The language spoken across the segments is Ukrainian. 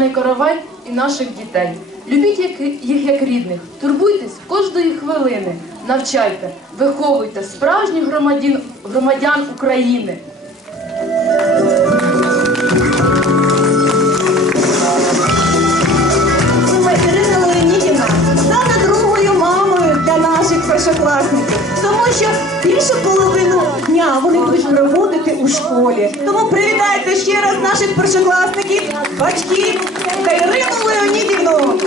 цей каравай і наших дітей. Любіть їх як рідних, турбуйтесь кожної хвилини, навчайте, виховуйте справжніх громадян, громадян України. Ірина Леонідівна. Стане другою мамою для наших першокласників, тому що більше половину дня вони будуть проводити у школі. Тому привітайте ще раз наших першокласників, батьків та Ірину Леонідівну.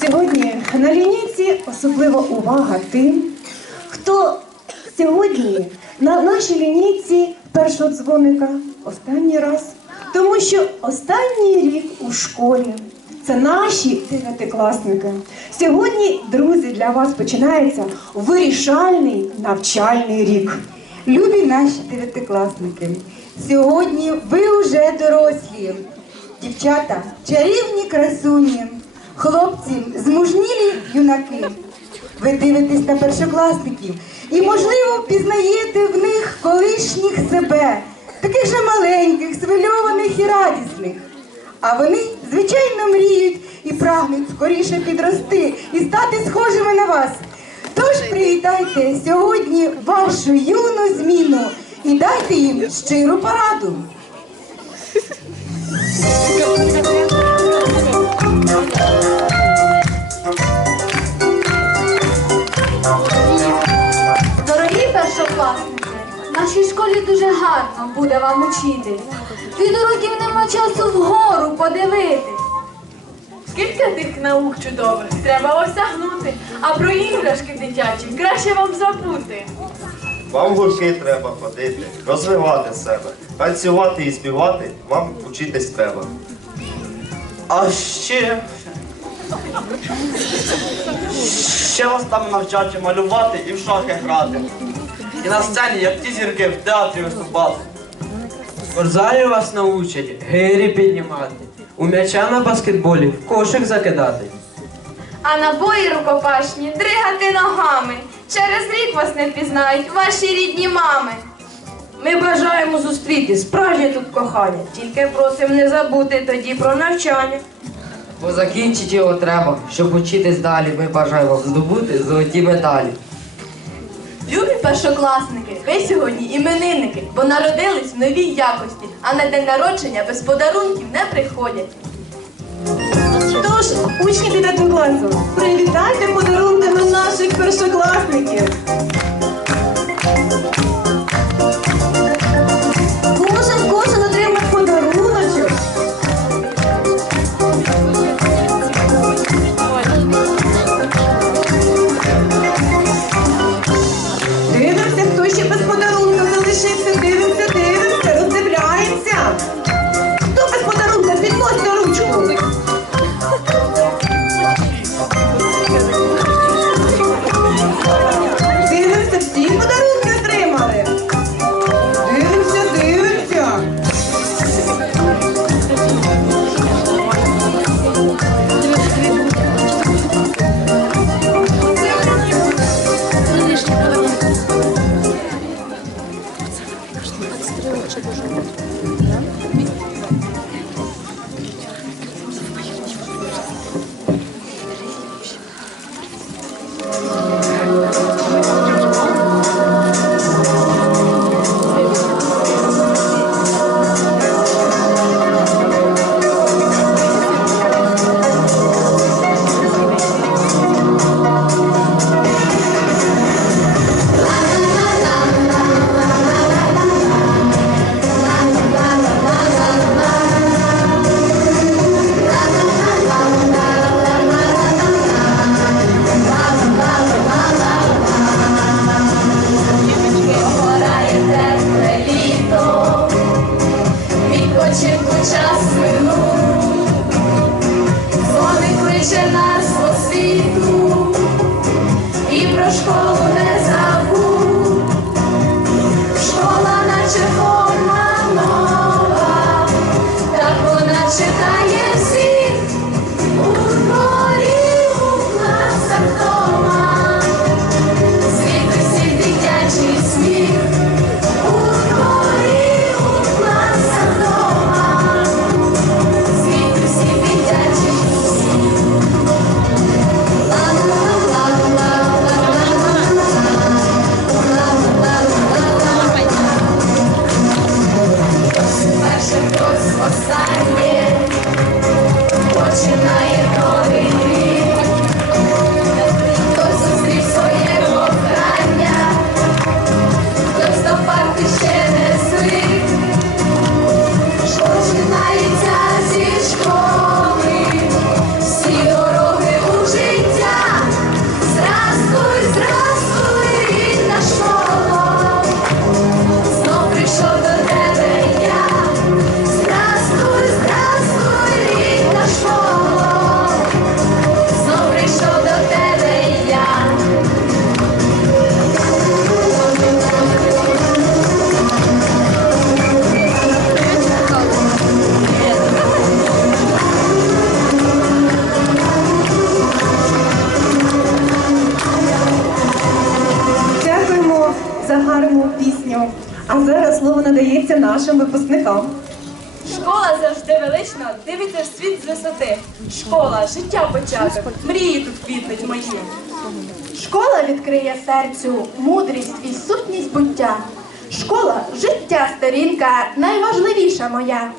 Сьогодні на лінійці особлива увага тим, хто сьогодні на нашій лінійці першого дзвоника останній раз. Тому що останній рік у школі це наші дев'ятикласники. Сьогодні, друзі, для вас починається вирішальний навчальний рік. Любі наші дев'ятикласники, сьогодні ви вже дорослі. Дівчата, чарівні красуні, хлопці, змужнілі юнаки. Ви дивитесь на першокласників і, можливо, впізнаєте в них колишніх себе, таких же маленьких, свильованих і радісних. А вони, звичайно, мріють і прагнуть скоріше підрости і стати схожими на вас. Тож привітайте сьогодні вашу юну зміну і дайте їм щиру пораду. Дорогі першокласники, в нашій школі дуже гарно буде вам учитись. Від уроків нема часу вгору подивитись. Скільки тих наук чудових треба осягнути, а про іграшки дитячі краще вам забути. Вам в гуртки треба ходити, розвивати себе, танцювати і співати, вам учитись треба. А ще. Ще вас там навчать малювати і в шахи грати. І на сцені, як ті зірки, в театрі виступати. Спортзалі вас научать гирі піднімати, у м'яча на баскетболі в кошик закидати. А набої рукопашні дригати ногами. Через рік вас не пізнають ваші рідні мами. Ми бажаємо зустріти справжнє тут кохання, тільки просимо не забути тоді про навчання. Бо закінчити його треба, щоб учитись далі. Ми бажаємо здобути золоті медалі. Любі першокласники, ви сьогодні іменинники, бо народились в новій якості, а на день народження без подарунків не приходять. Тож, учні 9 класу, привітайте подарунками наших першокласників. Школа, життя початок, мрії тут квітнуть мої. Школа відкриє серцю мудрість і сутність буття. Школа життя сторінка найважливіша моя.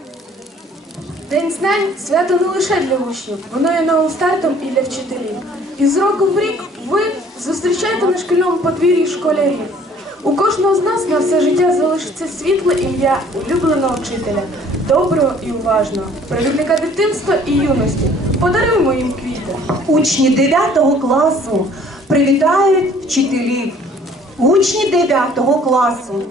День знань свято не лише для учнів, воно є новим стартом і для вчителів. І з року в рік ви зустрічаєте на шкільному подвір'ї школярів. У кожного з нас на все життя залишиться світле ім'я улюбленого вчителя, доброго і уважного, провідника дитинства і юності. Подаруємо їм квіти. Учні 9 класу привітають вчителів. Учні 9 класу.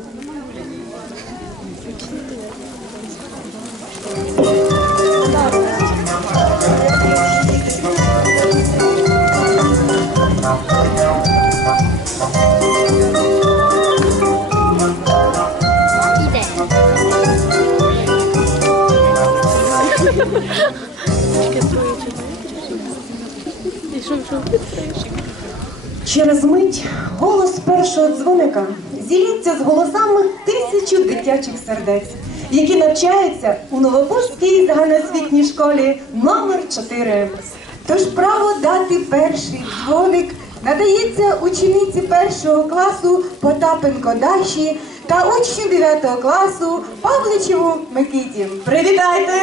Через мить голос першого дзвоника зілється з голосами тисячу дитячих сердець, які навчаються у Новобузькій загальноосвітній школі номер 4. Тож право дати перший дзвоник надається учениці першого класу Потапенко Даші та учню 9 класу Павличеву Микиті. Привітайте!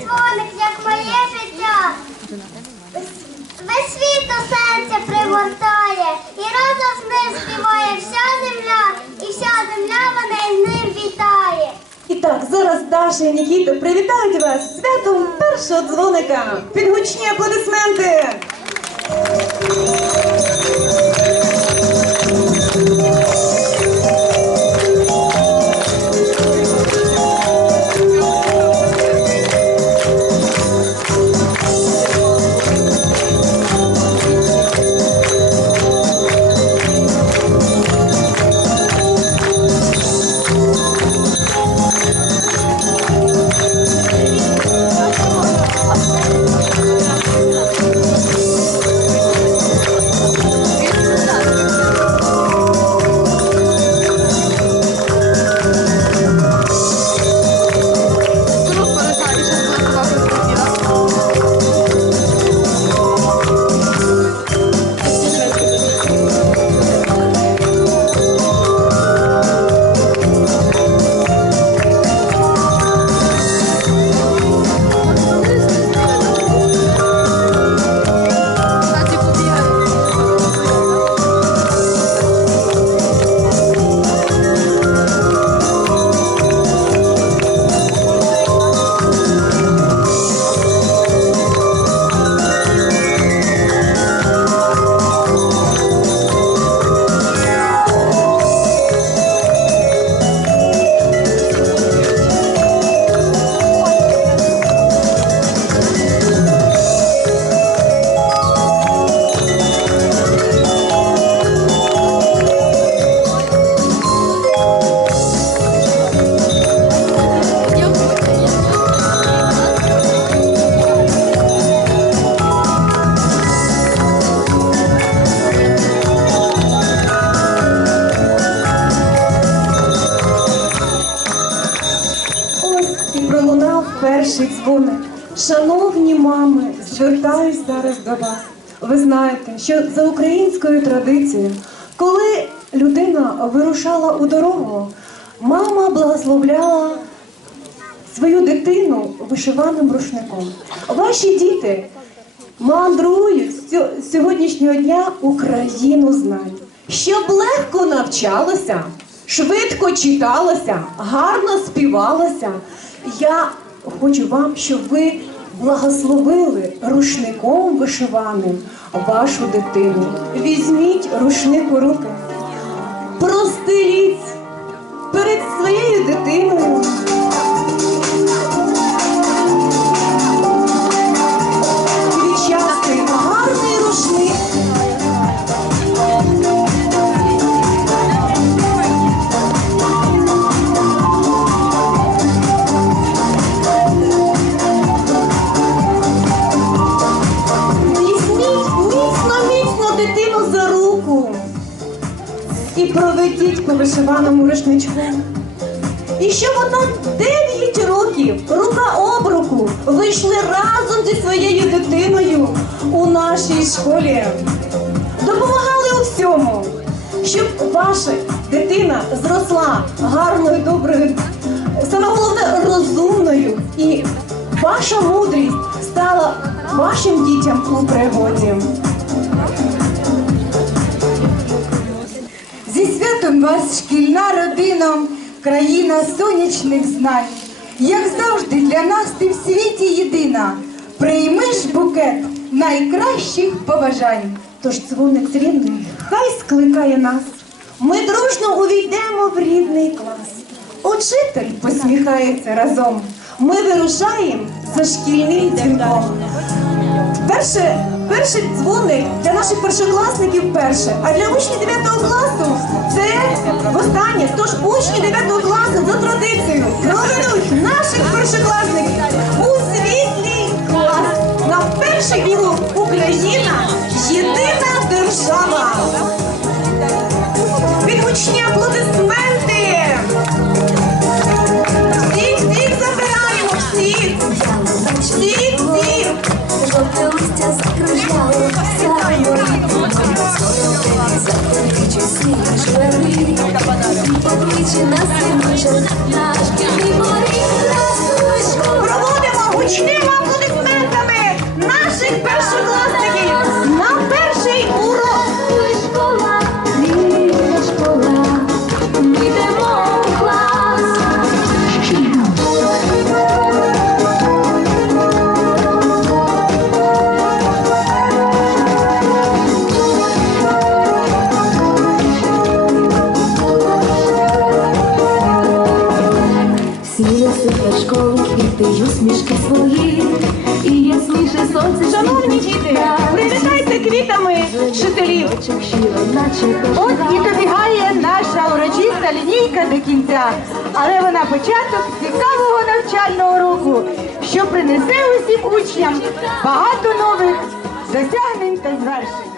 Дзвоник, як моє життя. Весь світ до серця пригортає, і разом з ним співає вся земля, і вся земля мене з ним вітає. І так, зараз Даша і Нікіта привітають вас святом першого дзвоника. Підгучні аплодисменти! Шановні мами, звертаюсь зараз до вас. Ви знаєте, що за українською традицією, коли людина вирушала у дорогу, мама благословляла свою дитину вишиваним рушником. Ваші діти мандрують з сьогоднішнього дня Україну знань, щоб легко навчалося, швидко читалося, гарно співалося. Я хочу вам, щоб ви благословили рушником вишиваним вашу дитину. Візьміть рушник у руки, Простиріть перед своєю дитиною. Летіть по вишиваному рушничку. І щоб ото 9 років рука об руку вийшли разом зі своєю дитиною у нашій школі. Допомагали у всьому, щоб ваша дитина зросла гарною, доброю, саме головне розумною, і ваша мудрість стала вашим дітям у пригоді. Вас, шкільна родина, країна сонячних знань. Як завжди для нас ти в світі єдина. Приймеш букет найкращих побажань. Тож дзвоник рідний, хай скликає нас. Ми дружно увійдемо в рідний клас. Учитель посміхається разом. Ми вирушаємо за шкільним дзвінком. Перше, перший дзвоник для наших першокласників перше, а для учнів 9 класу це останнє. Тож учні 9 класу за традицією проведуть наших першокласників у світлий клас. На перший білу Україна єдина держава. Покличе на синочок Наш білий морі школу квіти й усмішки свої, і ясніше сонце Шановні діти, привітайте квітами вчителів. От і добігає наша урочиста лінійка до кінця, але вона початок цікавого навчального року, що принесе усім учням багато нових досягнень та звершень.